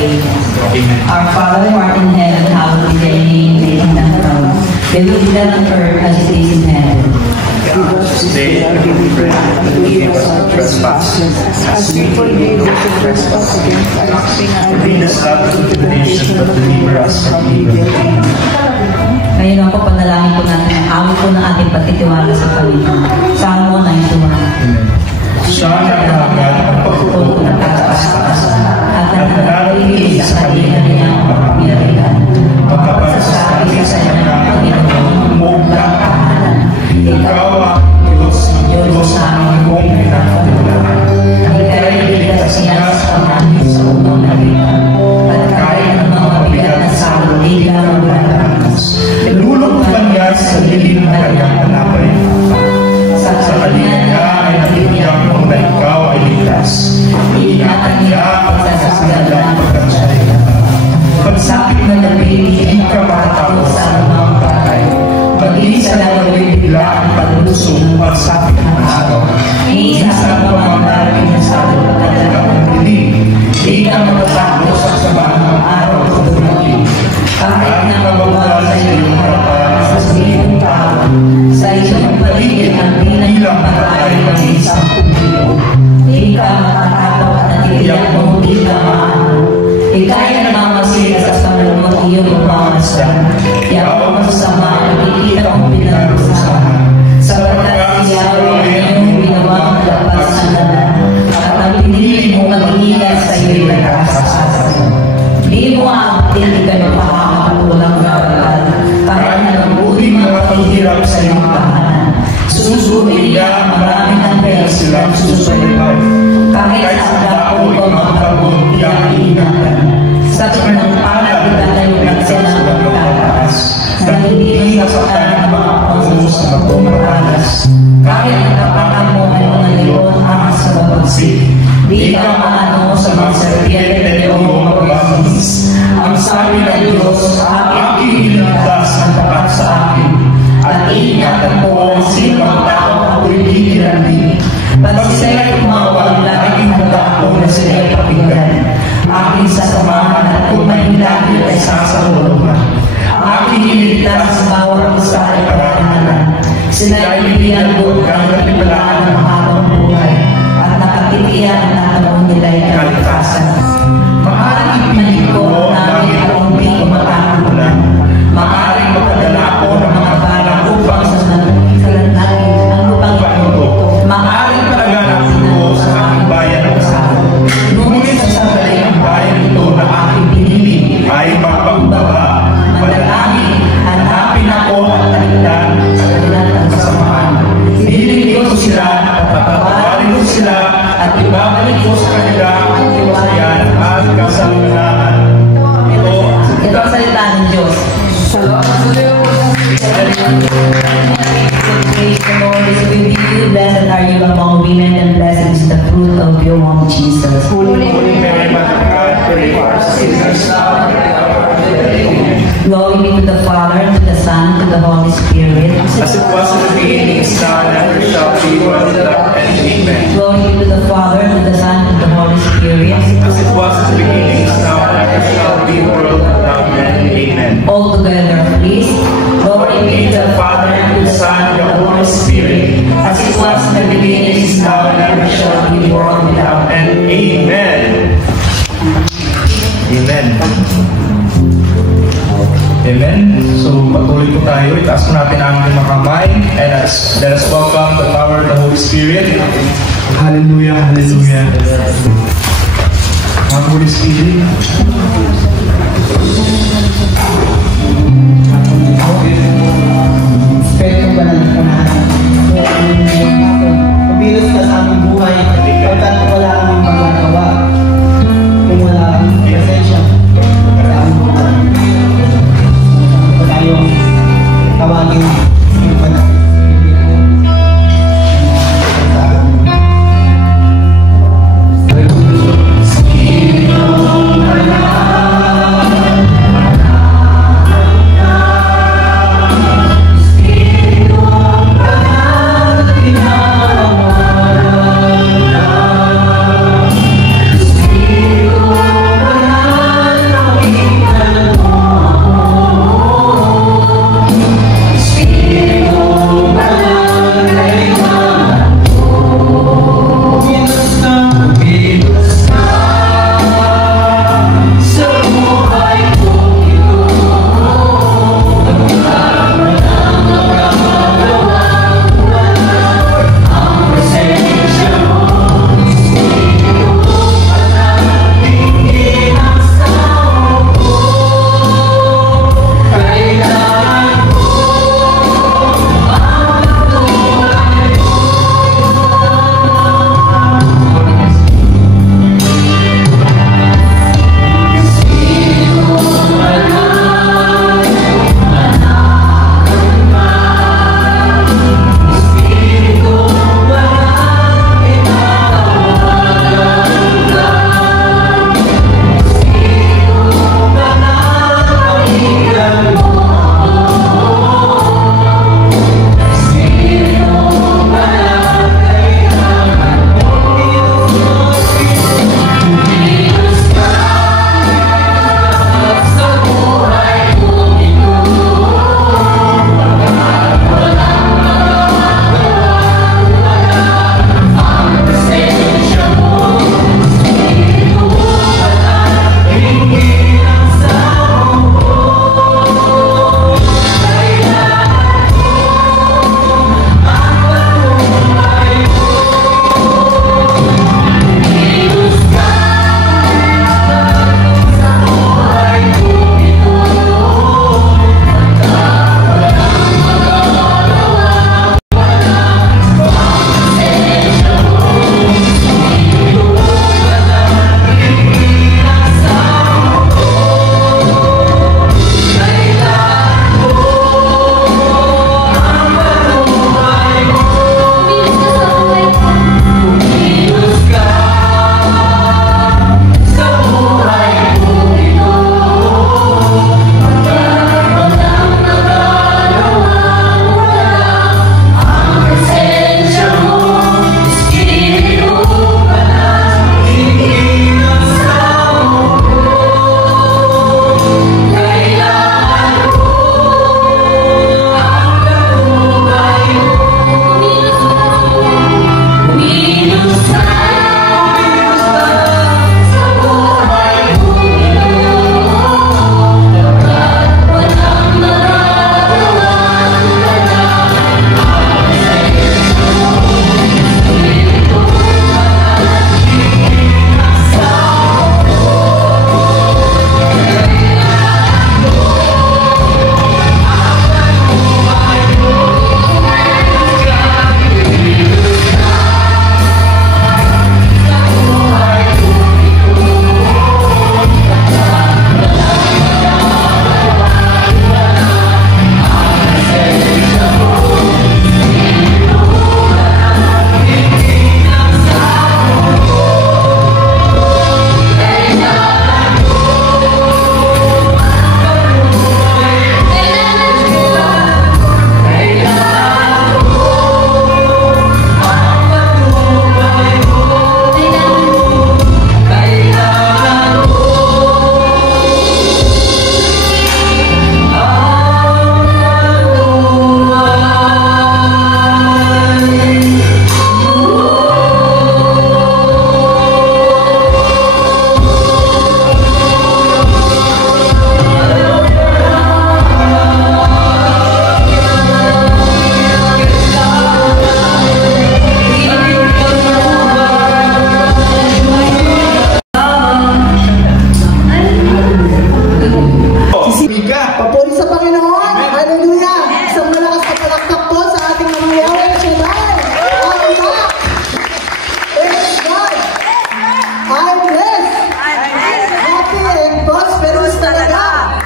Amen. Our Father who art in heaven, hallowed be thy name, thy kingdom come. Thy will be done on earth as it is in heaven. Give us this day our daily bread, and forgive us our trespasses, as we forgive those who trespass against us. And lead us not into temptation, but deliver us from evil. Ngayon po, panalangin po natin ang awit po ng ating pagtitiwala sa Panginoon. Salmo 91. Siya naghahagan ang pagtututo ng pagtaas-taas At nananatili sa kanila niyang mapapilihan. Pagkapasasabi sa iyo ng Panginoon, muglang kahanan. Ikaw ang Diyos namin kung pinakatiwalaan. Ika'y ligtas niya sa pangangin sa unong nakita. At kahit ang mga mabigat na salo, di ka maglalangos. Nilulungkutan niya sa dilim na kanyang hanapay. Sa kanya niya ay nabibigyan mo na ikaw ay ligtas. Iingatan niya ang sasagalang pagkansaya. Pagsapit na gabi, hindi ka matatakot sa anumang bagay. Maging sa nagawin bigla ang paglusong pagsapit ng araw. Iisa sa mga darating na salo pagkadalang ng dilim. Di ka matatakot sa samaan ng araw sa dumating. Kahit na mabawal sa iyong harapan sa silong tao, sa iyong paligid ang bilang patay ng isang kumpilo. Di ka matatakot at natitiyak mo di ka maano. Ika'y nagmamasira sa panulong iyong umamasdan. Yaw ang masama ang ikita kong pinarusahan. Sapagkat siyaw ang iyong ginawang lapas ng dalan. At ang pinili mo mag-iingat sa iyo'y nag-asa-asa. Di mo ang hindi ka napakakatulang na bagal. Kahit na nabuting mga paghirap sa iyong tahanan. Susurin niya ang maraming anghel silang susulipan. Kahit sa dako o mga pagod, iyang iingatan. Sa pinagpala, itatayo ng silang magtataas. Na hindi nasaktan ang mga pangulo sa magpumaralas. Kahit natapakan mo ay mga leon ang sa babagsik. Di ka maano sa mga serpiente na iyong magbabangis. Ang sabi ng Diyos, aking iligtas ang tapat sa akin. At iingatan mo ang sinong tao ako'y bibirangin. Pag sila'y tumawag, laging handa ko na sila'y pakinggan. Aking sasamahan at kung may hilagi ay sasaluhan. Aking iligtas sa bawat isa ay karananan. Sila'y bibigyan ko ang katibalaan ng habang buhay. At nakatitiyan na tanong nila'y kalikasan. Maaaring ipili ko namin ang hindi ko matakulan. Maaaring magpadala ko ng mga bala upang sa nangyayari ang lupang ito. Maaaring palaganap ko sa aking bayan ng kasama. Ngunit sa sandali ang bayan ito na aking pinili ay magpagbaba. Manalangin, hanapin ako at talikdan sa kanilang kasamaan. Pinili ko sila at patawarin ko sila at ibabalik ko sa kanila ang tiwayan at kasalunahan. Ito ang salita ng Diyos. Salamat sa Diyos. Praise the Lord is with you. Blessed are you among women, and blessed is the fruit of your womb, Jesus. Holy Mary, Mother of God, pray for us sinners now and at the hour of our death. Amen. Glory be to the Father, to the Son, to the Holy Spirit. As it was in the beginning, is now, and ever shall be, world without end. Amen. Glory be to the Father, to the Son, to the Holy Spirit. As it was in the beginning, is now, and ever shall be, world without end. Amen. All together, please. Glory be to the Father, to the Son, and to the Holy Spirit. As it was in the beginning, is now, and ever shall be, world without end. Amen. Amen. Amen. So, patuloy po tayo. Itaas po natin ang ating mga kamay. And let us welcome the power of the Holy Spirit. Hallelujah, hallelujah. Ang Holy Spirit. Pwede ba na kamahan? Pabilos ka sa aming buhay pagkat wala kaming magagawa. Kung wala kaming presensya sa aming buhay. Ito tayong tawagin yung panagpipili ko. Sino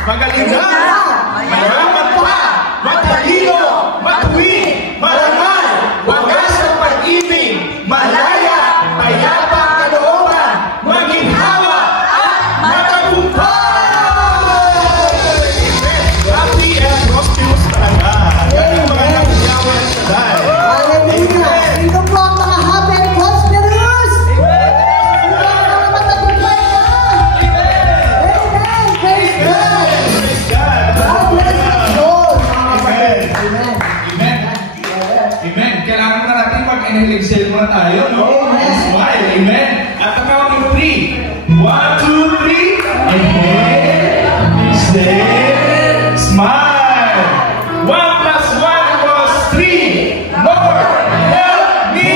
magaling na, mayaman pa, matalino, matuwid, marangal, wagas ng pag-ibig, malaya, payapa ang kalooban, maginhawa, at matagumpay! Happy and prosperous talaga. Yan yung mga nangyayawin sa dahil. Hallelujah! Ito po ang mga happy and prosperous! Mga matagumpay ka! Amen! Praise God! Praise God. God bless you all! Amen. Amen! Amen. Amen. Kailangan na natin mag-inhale muna tayo, no? Amen. Smile. Amen. At ang count of 3. 1, 2, 3. Inhale. Exhale. Smile. 1 plus 1 equals 3. More. Help me.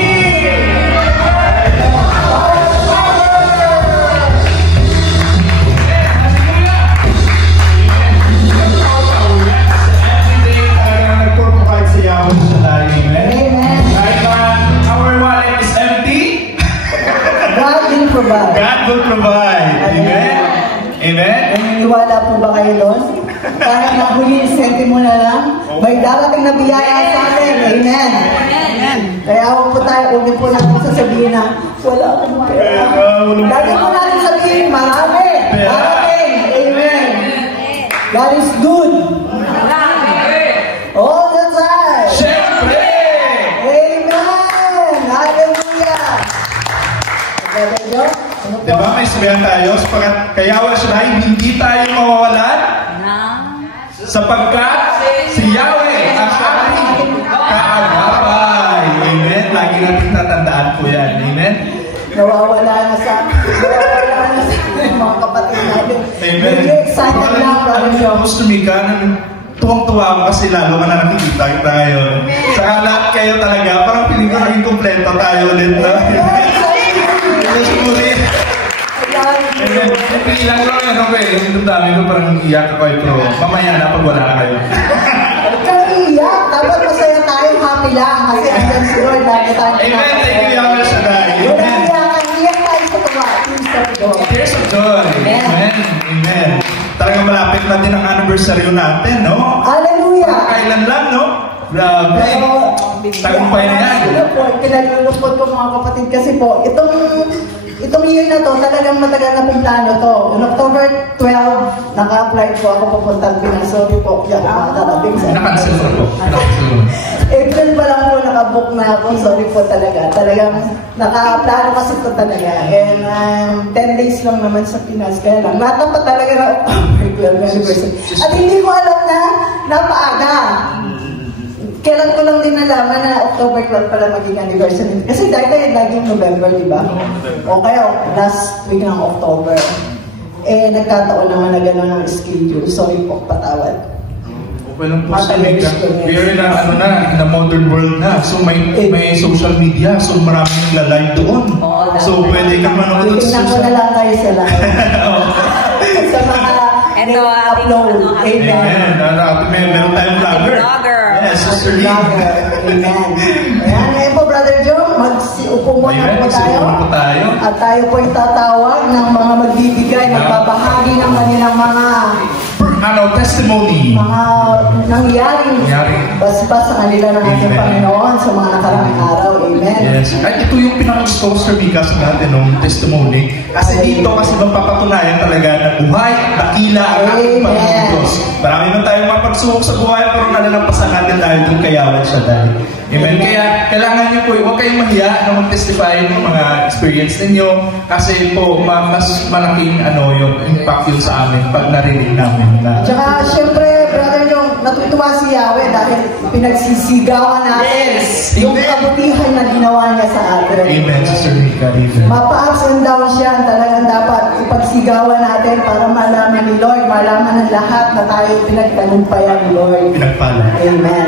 Amen! Our wallet is empty. God will provide. God will provide. Amen. Amen. Naniniwala po ba kayo doon? Parang nahuli yung sente mo na lang. May darating na biyaya sa atin. Amen. Kaya huwag po tayo, huwag po natin sasabihin na wala akong pera. Lagi po natin sabihin, marami. Marami. Amen. God is good. All the time. Siyempre. Amen. Hallelujah. Brother Joe, ano po? Diba may sabihan tayo, kaya hindi tayo mawawalan sapagkat si Yahweh ang ating kaagapay. Amen. Lagi natin tatandaan po yan. Amen. Nawawala na sa mga kapatid natin. Amen. Medyo excited lang, Brother Joe. Gusto Mika, tuwang-tuwa ako kasi lalo ka na nakikita tayo. Saka lahat kayo talaga, parang piling ko naging kompleto tayo ulit. Hindi lang lang yan, okay. Yung dami ko parang iyak ako pero mamaya na pag wala na kayo. Kaiyak, dapat masaya tayo, happy lang. Kasi andyan si Lord, lagi tayo. Amen. Thank you, Yahweh Shaddai. Amen. Iyak tayo sa tuwa. Tears of joy. Amen. Amen. Talagang malapit na din ang anniversary natin, no? Hallelujah. Kailan lang, no? Grabe. Tagumpay na yan. Sino po, pinalulupot ko mga kapatid kasi po, itong year na to, talagang matagal na pong plano to. On October 12, naka-apply po ako papuntang Pinas. Sorry po, kaya ako makatarating sa Nakancel na po. April pa lang po, nakabook na ako. Sorry po talaga. Talagang naka-plano kasi to talaga. And 10 days lang naman sa Pinas. Kaya lang, natapat talaga na October 12 anniversary. At hindi ko alam na napaaga. Kailan ko lang din nalaman na October 12 pala maging anniversary. Kasi dahil laging November, di ba? O kaya last week ng October. Eh, nagkataon naman na gano'n ang schedule. Sorry po, patawad. Okay lang po sa Mika. We are in a modern world na. So may social media. So maraming nagla-live doon. So pwede kang manood Tingnan ko na lang kayo sa live. Sa mga upload. Amen. Meron tayong vlogger. Yes, Sister Lee. Amen. Ayan, ngayon po, Brother Joe, mag-upo muna po tayo. At tayo po itatawag ng mga magbibigay, magbabahagi ng kanilang mga testimony. Mga nangyaring basbas sa kanila ng ating Panginoon sa mga nakaraang araw. Amen. Yes. At ito yung pinaka-gusto ko, Sir Mika, sa natin ng testimony. Kasi dito kasi mapapatunayan talaga na buhay at dakila ang ating Panginoon Diyos. Marami na tayong mapagsubok sa buhay pero nalalampasan natin dahil doon kay Yahweh Shaddai. Amen. Kaya kailangan niyo po, huwag kayong mahiya na mag-testify ng mga experience ninyo kasi po mas malaking yung impact yun sa amin pag narinig namin. Tsaka syempre, Brother Jong, natutuwa si Yahweh dahil pinagsisigawan natin yung kabutihan na ginawa niya sa atin. Amen, Sister Mika. Mapa-ups and downs yan. Talagang dapat ipagsigawan natin para malaman ni Lord, malaman ng lahat na tayo pinagtagumpayan ni Lord. Pinagpala. Amen.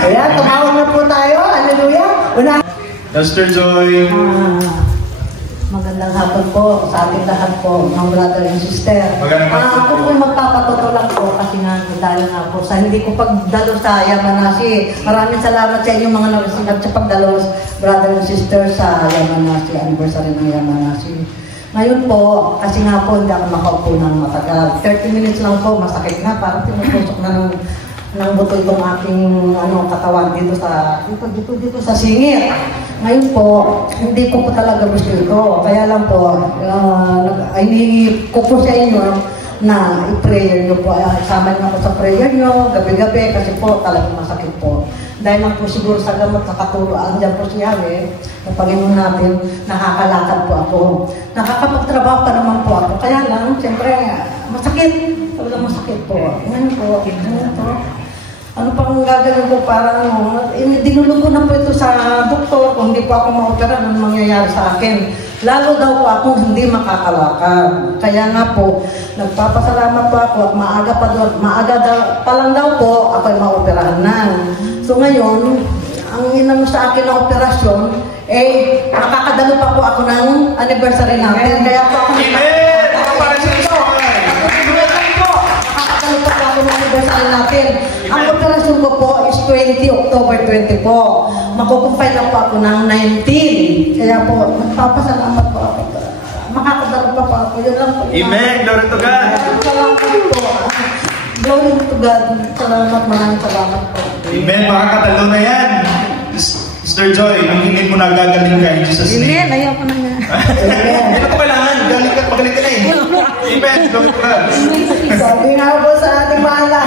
Kaya tumawag na po tayo. Hallelujah. Sister Joy. Magandang hapon po sa ating lahat po, mga brother and sister. Ako po magpapatotoo lang po kasi nga tayo nga po sa hindi ko pagdalo sa Yamanasi. Maraming salamat sa inyong mga nagsinap sa pagdalo, brother and sister, sa Yamanasi, anniversary ng Yamanasi. Ngayon po, kasi nga po hindi ako makaupo ng matagal. 30 minutes lang po, masakit na, parang tinutulok na ng buto itong aking katawan dito sa singit. Ngayon po, hindi ko po talaga gusto ito. Kaya lang po, hinihingi ko po sa inyo na i-prayer nyo po. Sama nyo ako sa prayer nyo, gabi-gabi, kasi po talagang masakit po. Dahil lang po siguro sa gamot na katuluan, dyan po si Yahweh, ng Panginoon natin, nakakalakad po ako. Nakakapagtrabaho pa naman po ako. Kaya lang, siyempre, masakit. Talagang masakit po. Ngayon po. Ano pang gagawin ko para dinulog ko na po ito sa doktor kung hindi po ako ma-opera, ano mangyayari sa akin. Lalo daw po ako hindi makakalakad. Kaya nga po, nagpapasalamat po ako at maaga pa lang daw po ako ay ma-operahan na. So ngayon, ang inano sa akin na operasyon, nakakadalo pa po ako ng anniversary natin. Kaya po ako anniversary natin. Ang operasyon ko po is October 20 po. Makukumpay lang po ako ng 19. Kaya po, nagpapasalamat po ako. Makakadalo pa po ako. Yun lang po. Amen! Glory to God! Salamat po. Glory to God. Salamat, maraming salamat po. Amen! Makakatalo na yan! Sister Joy, ang hingin mo na gagaling ka in Jesus' name. Amen! Ayaw ko na nga. Hindi na po kailangan. Magaling ka na eh. Amen! Glory to God! Sabi nga po sa ating mahala.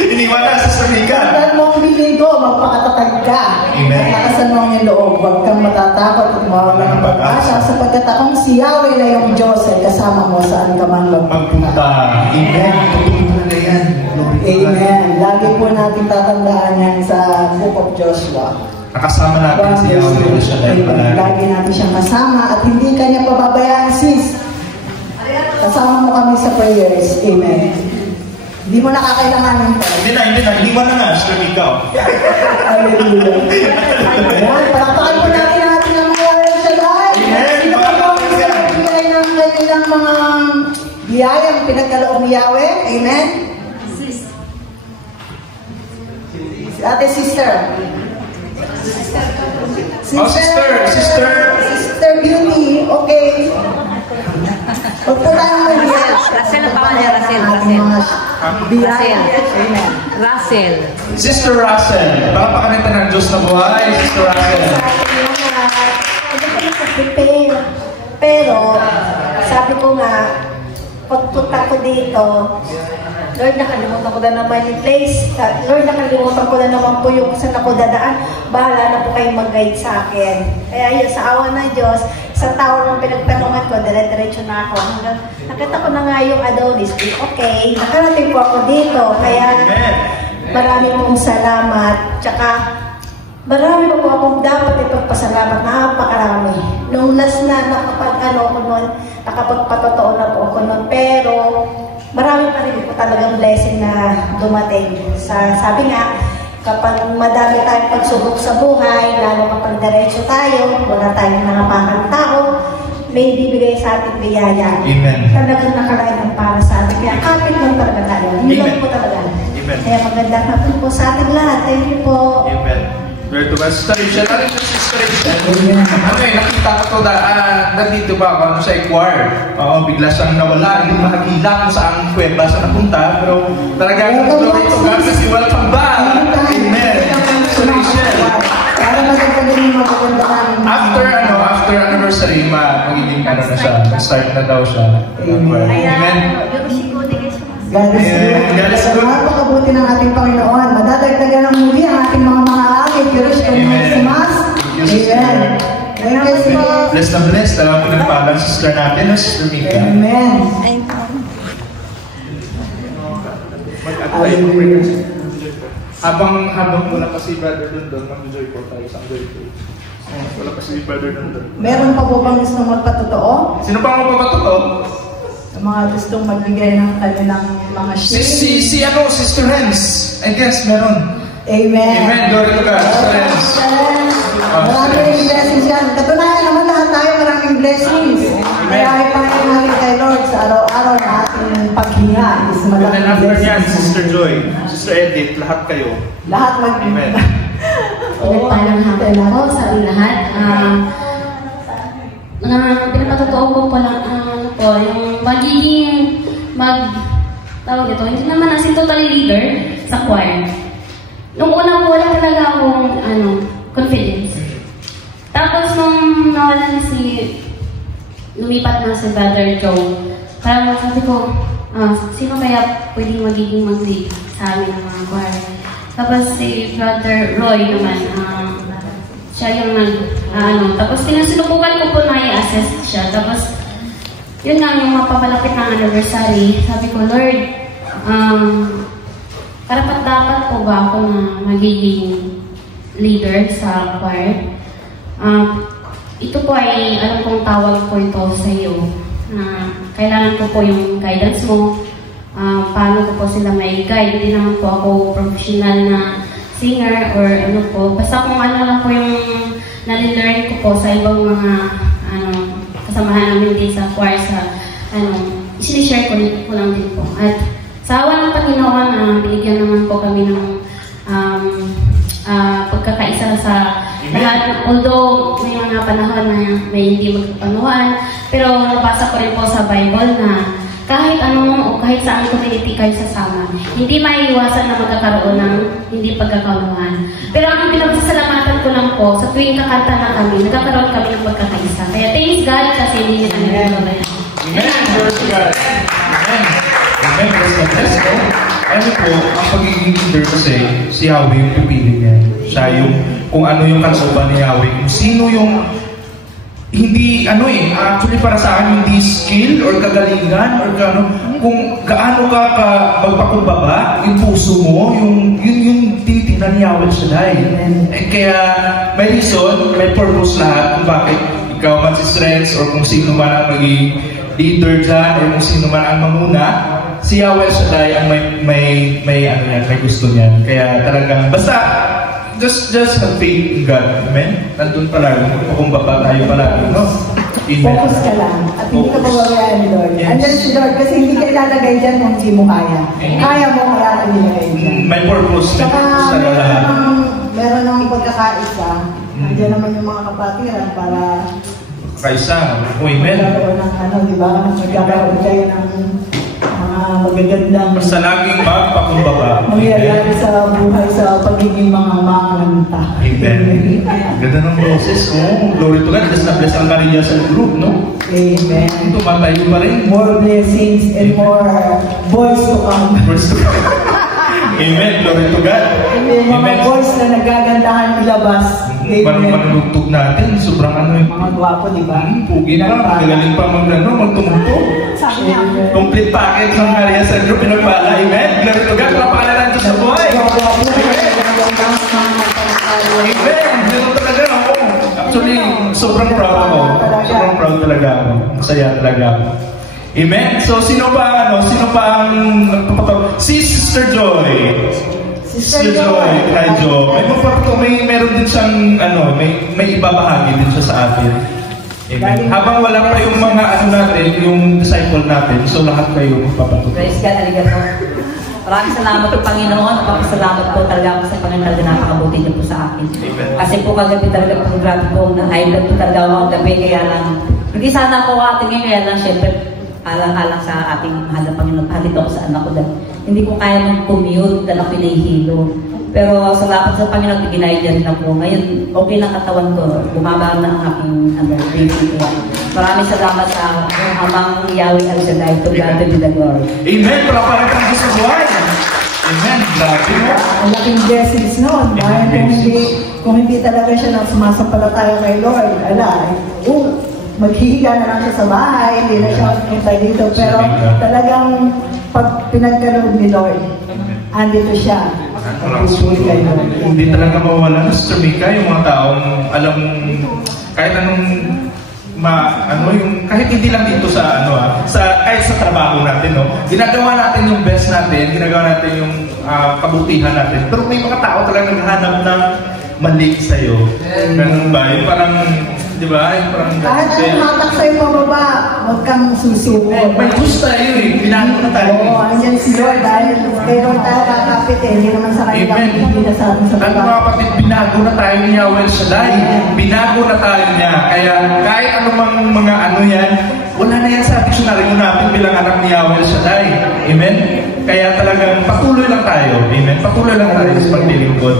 Iniwan na, Sister Mika. Pagkat mong biligo, magpakatatag ka. Amen. Lakasan mo ang iyong loob. Huwag kang matatakot at mawala ng pag-asa sapagkat akong si Yahweh na yung Diyos ay kasama mo saan ka man magpunta. Amen. Tutunan na yan. Amen. Lagi po natin tatandaan yan sa Book of Joshua. Nakasama natin si Yahweh na siya dahil palagi. Lagi natin siyang kasama at hindi kanya pababayaan, sis. Kasama mo kami sa prayers. Amen. Hindi mo nakakailanganin pa. Hindi na. Iniwan na nga, Sister Mika. Hallelujah. Ayan, palakpakan po natin ang ating mga Shaddai. Sino pa po ang nagbigay ng kanilang mga biyayang pinagkaloob ni Yahweh? Amen? Ate sister. Sister Beauty, okay. Huwag po tayo mag-biyay. Russell ang pangalan niya, Russell. Biyaya. Amen. Russell. Sister Russell. Pakapakan natin ng Diyos na buhay, Sister Russell. Hindi ko nakaprepare. Pero, sabi ko nga, pagpunta ko dito, Lord, nakalimutan ko na naman yung place. Lord, nakalimutan ko na naman po yung saan ako dadaan. Bahala na po kayong mag-guide sa akin. Kaya yun, sa awa ng Diyos, sa tao ng pinagtanungan ko, dire-diretso na ako. Hanggang nakita ko na nga yung Adonis. Okay, nakarating po ako dito. Kaya maraming pong salamat. Tsaka, marami po akong dapat ipagpasalamat. Napakarami. Nung last na nakapagpatotoo na po ako nun. Pero, marami pa rin po talagang blessing na dumating. Sabi nga, kapag madami tayong pagsubok sa buhay, lalo kapag diretso tayo, wala tayong nangapakan tao, may bibigay sa ating biyaya. Amen. Talagang nakalain para sa atin. Kaya kapit lang talaga tayo. Yun lang po talaga. Amen. Kaya magandang hapon po sa ating lahat. Thank you po. Amen. Glory to God. Sister Rachel, ano yung Sister Rachel? Nakita ko to nandito ba ako sa choir. Bigla siyang nawala. Hindi makagila kung saan kuweba sa napunta. Pero talagang glory to God kasi welcome back. Amen. Sister Rachel. After anniversary, magiging na siya. Start na daw siya. Amen. God is good. Napakabuti ng ating Panginoon. Madadagdagan ng muli ang ating mga aking Christmas. Amen. Thank you, Bless na bless. Talagang pinagpalang sister natin, Sister Mika. Amen. Habang wala pa si Brother Dundon, mag-joy po tayo sa joy po. Wala pa si Brother Dundon. Meron pa po bang gustong magpatotoo? Sino pa ang magpapatotoo? Sa mga gustong magbigay ng kanilang mga share. Sister Renz. I guess meron. Amen. Amen. Glory to God. Sister Renz. Maraming blessings yan. Katunayan naman lahat tayo maraming blessings. Kaya ipahin natin kay Lord sa araw-araw na ating paghinga. Is And then malaking after niyan, blessings. Sister Joy, Sister Edith, lahat kayo. Lahat Amen. Nagpalang hapon ako sa lahat. pinapatotoo ko pala, ano po, yung magiging, tawag ito, hindi naman as in totally leader sa choir. Nung una po, wala talaga akong, confidence. Tapos nung nawalan lumipat na si Brother Joe, parang sabi ko, sino kaya pwedeng magiging mag-lead sa amin ng mga choir? Tapos si Brother Roy naman, siya yung tapos sinusubukan ko po na i-assess siya. Tapos, yun nga, yung mapapalapit ng anniversary, sabi ko, Lord, karapat-dapat po ba ako na magiging leader sa choir? Ito po ay, alam kong tawag po ito sa iyo, na kailangan ko po yung guidance mo, paano ko po sila may guide. Hindi naman po ako professional na singer or ano po. Basta kung ano lang po yung nalilearn ko po sa ibang mga kasamahan namin din sa choir, sinishare ko lang din po. At sa awa ng Panginoon, binigyan naman po kami ng pagkakaisa sa lahat. Although may mga panahon na may hindi magkapanuhan, pero nabasa ko rin po sa Bible na kahit anong o kahit saan community kayo sasama, hindi maiiwasan na magkakaroon ng hindi pagkakaunawan. Pero ang pinagsasalamatan ko lang po, sa tuwing kakanta na kami, nagkakaroon kami ng pagkakaisa. Kaya thanks God kasi hindi niya kami nagkakaroon. Amen! Praise God! Amen! Amen! Praise God! Let's go! Ano po, ang pagiging leader kasi, si Yahweh yung pipili niya. Siya yung, kung ano yung kalooban ni Yahweh, kung sino yung hindi, actually para sa akin, hindi skill or kagalingan or kung gaano ka magpakumbaba, yung puso mo, yung titignan ni Yahweh Shaddai. Kaya may reason, may purpose lahat kung bakit ikaw man si Strengths or kung sino man ang maging leader dyan or kung sino man ang mamuna, si Yahweh Shaddai ang may gusto niyan. Kaya talagang, basta, just have faith in God. Amen? Nandun palagi. Pakumbaba tayo palagi, no? Amen. Focus ka lang. At hindi ka pababayaan ni Lord. Yes. Andyan si Lord kasi hindi ka ilalagay dyan kung hindi mo kaya. Kaya mo, kaya ka nilagay dyan. May purpose na sa lahat. Meron ng pagkakaisa. Andyan naman yung mga kapatiran para Kaisa. Amen. magkakaroon ng di ba? Magkakaroon kayo ng magagandang Basta laging magpakumbaba. mangyayari sa buhay sa pagiging mga manganta. Amen. Ganda ng boses. Glory to God. Bless na bless ang Maria sa group, no? Amen. Tumatayo pa rin. More blessings and more voice to come. Amen. Glory to God. Yung mga voice na nagagandahan ilabas. Amen. Manunugtog natin. Sobrang Mga gwapo, di ba? Pugi na. Magaling pa magtumugtog. Complete package ng Maria sa group. Pinagpala. Amen. Glory to God. Kapala lang ito sa buhay. Amen. Ganun talaga ako. Actually, sobrang proud ako. Sobrang proud talaga ako. Masaya talaga ako. Amen. So, sino pa ang nagpapatawag? Si Sister Joy. Sister Joy. Hi, Joy. Meron din siyang, may ibabahagi din siya sa atin. Amen. Habang wala pa yung mga natin, yung disciple natin, so lahat kayo magpapatawag. Praise God, arigato. Maraming salamat po, Panginoon. Papasalamat po talaga ako sa Panginoon na napakabuti niyo po sa akin. Kasi po kagabi talaga po, grabe po, na-high blood po talaga ako ang gabi, kaya lang, hindi sana ako ating kaya lang, syempre, alang-alang sa ating mahal na Panginoon, hatid ako sa anak ko dahil hindi ko kaya mag-commute dahil ako pinahihilo. Pero salamat sa Panginoon, ginayad na po. Ngayon, okay na katawan ko. Bumaba na ang aking breathing. Maraming salamat sa amang Yahweh El Shaddai. To God be the glory. Amen! Para parang gusto buhay. Amen! Grabe mo. Ang laking blessings noon. Dahil kung hindi talaga siya nang sumasampalataya kay Lord, maghihiga na lang siya sa bahay, hindi na siya magpunta dito. Pero talagang pag pinagkaloob ni Lord, andito siya. Hindi talaga mawala na Sister Mika, yung mga taong alam kahit anong kahit hindi lang dito sa kahit sa trabaho natin, no, ginagawa natin yung best natin, ginagawa natin yung kabutihan natin, pero may mga tao talaga naghahanap ng mali sa'yo. Ganun ba? Yung parang di ba? Yung parang Kahit anong hatak sa'yo pababa, huwag kang susuko. may Diyos tayo eh. Binago na tayo. Oo, andyan si Lord dahil pero tayo kakapit eh, hindi naman sa kanila Amen. hindi na sa atin sa Ang mga baba. kapatid, binago na tayo ni Yahweh Shaddai. Binago na tayo niya. Kaya kahit anumang mga ano yan, wala na yan sa dictionary natin bilang anak ni Yahweh Shaddai. Amen? Kaya talagang patuloy lang tayo. Amen? Patuloy lang tayo sa paglilingkod.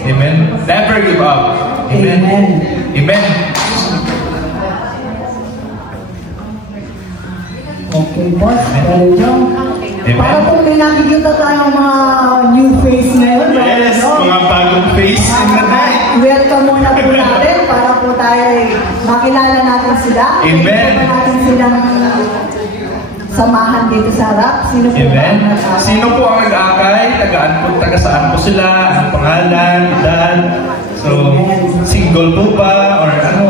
Amen? Never give up. Amen? Amen? Okay, boss. Pero yung, para kung may nakikita tayong mga new face ngayon, Yes, no? mga bagong face in the night. Welcome muna po natin para po tayo makilala natin sila. Amen. Makilala natin silang samahan dito sa harap. Sino po Amen. ang nag-akay? Sino po ang nag-akay? Taga saan po sila? Ang pangalan? Edad? So, single po ba? Or ano?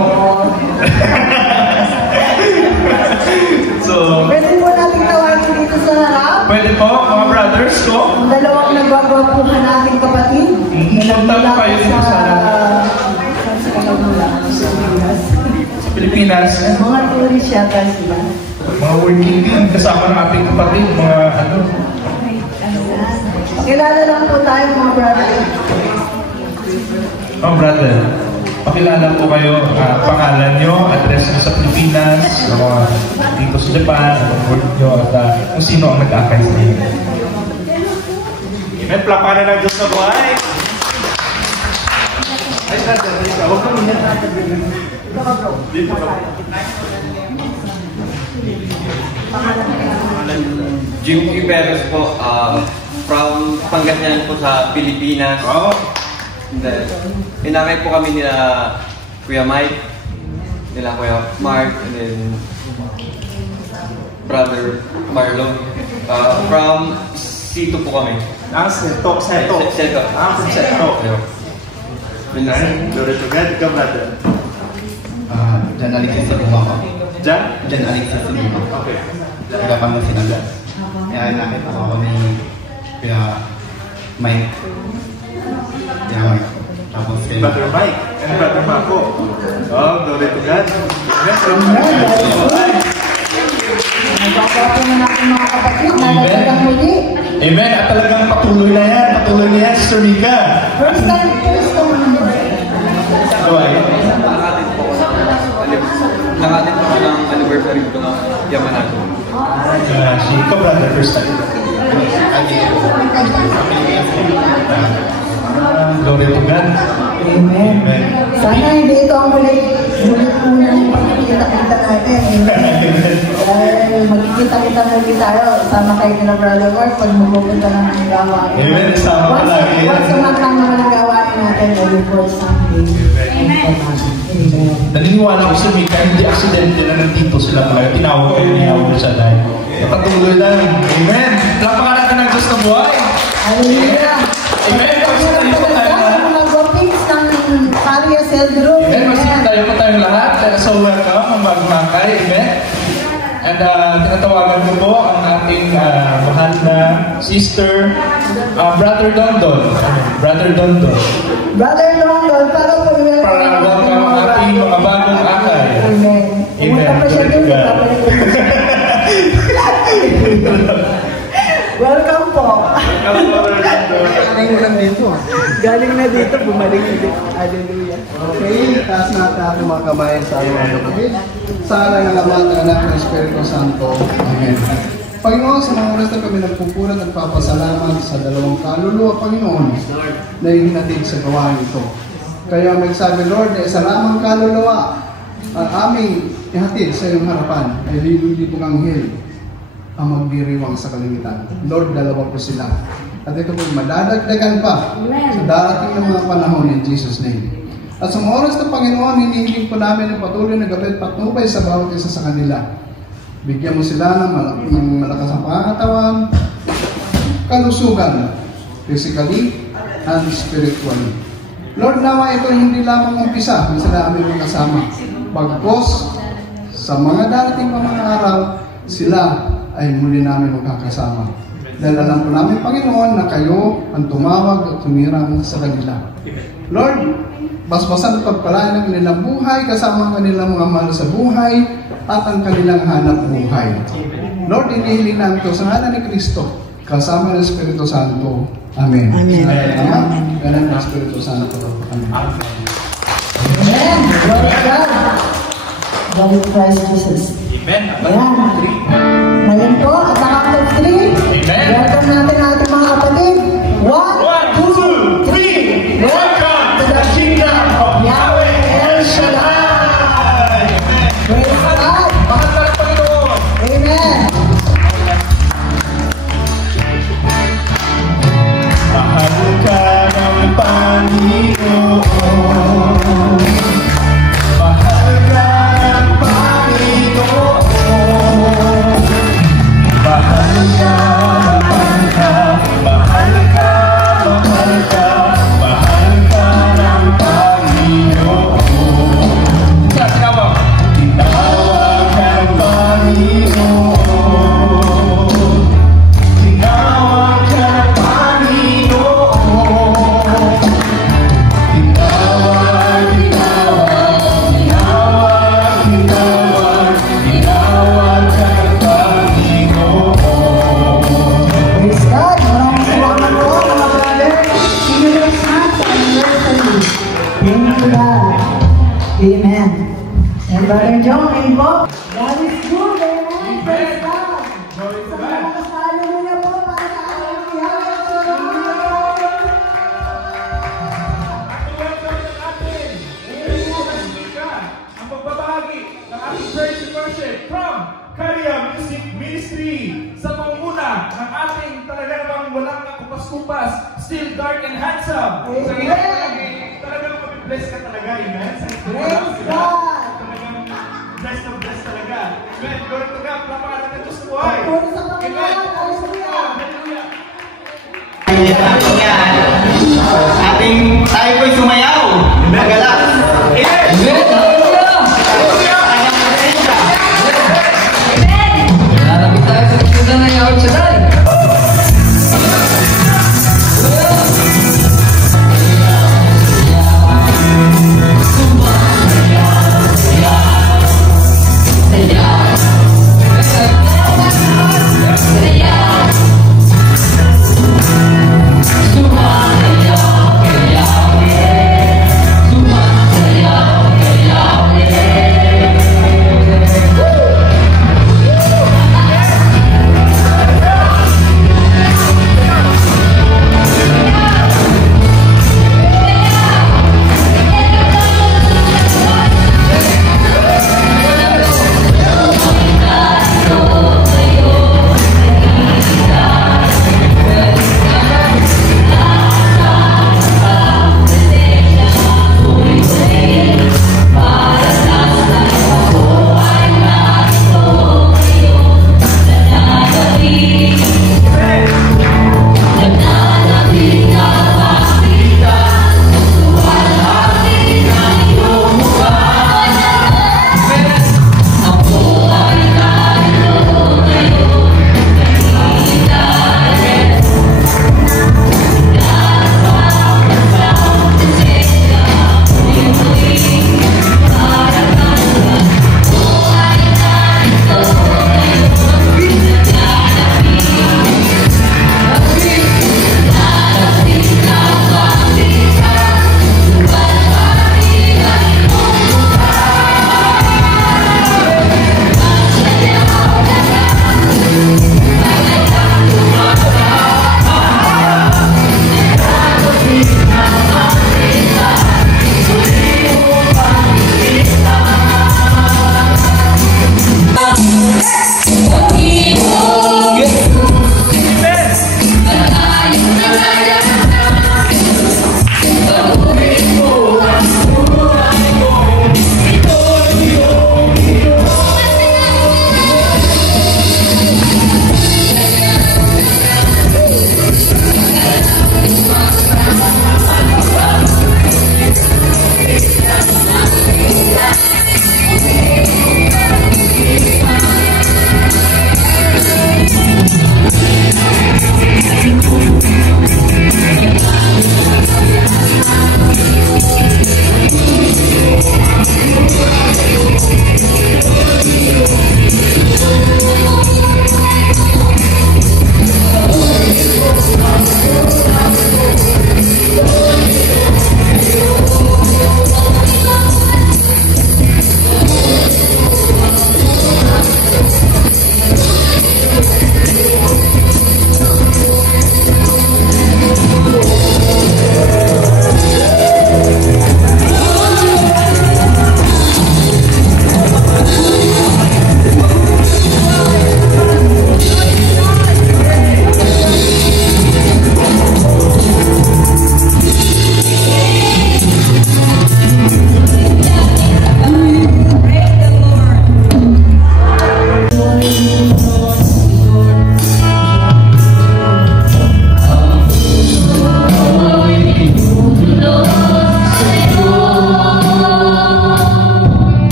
So, Pwede po natin tawagin dito sa harap. pwede po, mga brothers ko? Ang dalawang nagwagwapuhan nating kapatid. Punta po kayo dito sa Pilipinas. Mga tourist yata sila. Mga working din, kasama ng ating kapatid, mga ano. Kilala lang po tayo mga brother. Oh, brother, pakilala po kayo, pangalan nyo, address nyo sa Pilipinas, dito sa Japan, ang work nyo, at kung sino ang nag-akay sa inyo. Amen, plapanan ng Diyos na buhay. Ay, brother, huwag kang minyan. Dito ka. Jim Iberos po, from Pangasinan po sa Pilipinas. Oo. Then, inakay po kami nila Kuya Mike, nila Kuya Mark, and then Brother Marlon. From Sito po kami. Seto. Seto. From Seto. Glory to God, ikaw brother. Diyan Alexis sa buha ko. Diyan? Diyan Alexis sa buha ko. Okay. Taga Pangasinan. Kaya nakita ko ako ni Kuya Mike. Kuya Mike. Tapos kay Brother Mike and Brother Marco. Oh, glory to God. Nagwagwapo na natin mga kapatid. Nalagdagang muli. Amen. At talagang patuloy na yan. Patuloy na yan, Sister Mika. First time. Nakatin po ng anniversary po ng Yamanato. Si Ika, brother, first time. Glory to God. Amen. Amen. Sana hindi ito ang mulit-mulit pagkikita-kita natin. Dahil magkikita-kita muli tayo. Sama kayo nila Brother Mark pag magpupunta ng mga gawain. Amen. Sama ka lagi. Once a month lang naman ang gawain natin every fourth Sunday. Amen. Naniniwala ko sa Mika, hindi aksidente na nandito sila mga tinawag kayo ni Yahweh Shaddai. Patuloy lang. Amen. Lapakan natin ang Diyos na buhay. Hallelujah. Amen. Magsimtayo po tayo lahat. Mga guwapings ng Paria Cell Group. Amen. Magsimtayo po tayong lahat. Kaya sa welcome ang magmakay. Amen. And tinatawagan ko po ang ating mahal na sister, Brother Dondon. Brother Dondon. Brother London, para po i-welcome Para welcome ang ating mga bagong akay. Amen. Pumunta pa siya dun. Welcome po. Galing na dito, bumalik na dito. Hallelujah. Okay, taas natin ating mga kamay sa ating mga kapatid. Sa alang ng Ama at Anak ng Espiritu Santo. Amen. Panginoon, sa mga oras na kami nagpupura at nagpapasalamat sa dalawang kaluluwa, Panginoon, na ihinatid sa gawain ito. Kaya magsabi, Lord, na isa lamang kaluluwa ang aming ihatid sa iyong harapan ay lilulipong anghel ang magdiriwang sa kalimitan. Lord, dalawa po sila. At ito po madadagdagan pa sa darating ng mga panahon in Jesus' name. At sa mga oras na Panginoon, hinihiling po namin ang patuloy na gabay at patnubay sa bawat isa sa kanila. Bigyan mo sila ng malakas ang pangatawan, kalusugan, physically and spiritually. Lord, nawa ito hindi lamang umpisa na sila aming magkasama. Pagkos sa mga darating pa mga araw, sila ay muli namin magkakasama. Dahil alam po namin, Panginoon, na kayo ang tumawag at tumirang sa kanila. Lord, basbasan pagpalain ang kanilang buhay, kasama ang kanilang mga mahal sa buhay, at ang kanilang hanap buhay. Lord, inihiling namin ito sa ngalan ni Kristo, kasama ng Espiritu Santo. Amen. Amen. Amen. Ganon ng Espiritu Santo. Amen. Amen. Glory to God. Glory to Christ Jesus. Amen. Ayan. Ngayon po, at the count of 3, welcome natin ang ating mga kapatid. 1, 2, 3. Welcome to the kingdom of Yahweh El Shaddai. Praise God. Mahal na Panginoon. Amen. Mahal ka ng Panginoon. Mahal ka ng Panginoon. Mahal ka, mahal ka, mahal ka, mahal ka, mahal ka ng Panginoon. Tinawag ka ng Panginoon. Tinawag ka ng Panginoon. Tinawag, tinawag, tinawag, tinawag, tinawag ka ng Panginoon. Praise God. Maraming salamat po, mga brother. See you next month sa anniversary. Thank you, God. Amen. And Brother John, and po. God is good. Amen. Praise God. Sa mga hallelujah po, para sa ating Ang pagbabahagi ng ating praise and worship from Caria Music Ministry sa pangunguna ng ating talaga namang walang kakupas-kupas, still dark and handsome. Sa inyo talagang mabibless ka talaga, amen? Sa inyo Praise God. talagang blessed na blessed talaga. Amen. Glory to God. Napakalat ng Diyos buhay. Puri sa Panginoon. Hallelujah. Hallelujah. Ating tayo ko'y sumayaw. Magalas. Lalapit tayo sa kingdom ng Yahweh Shaddai.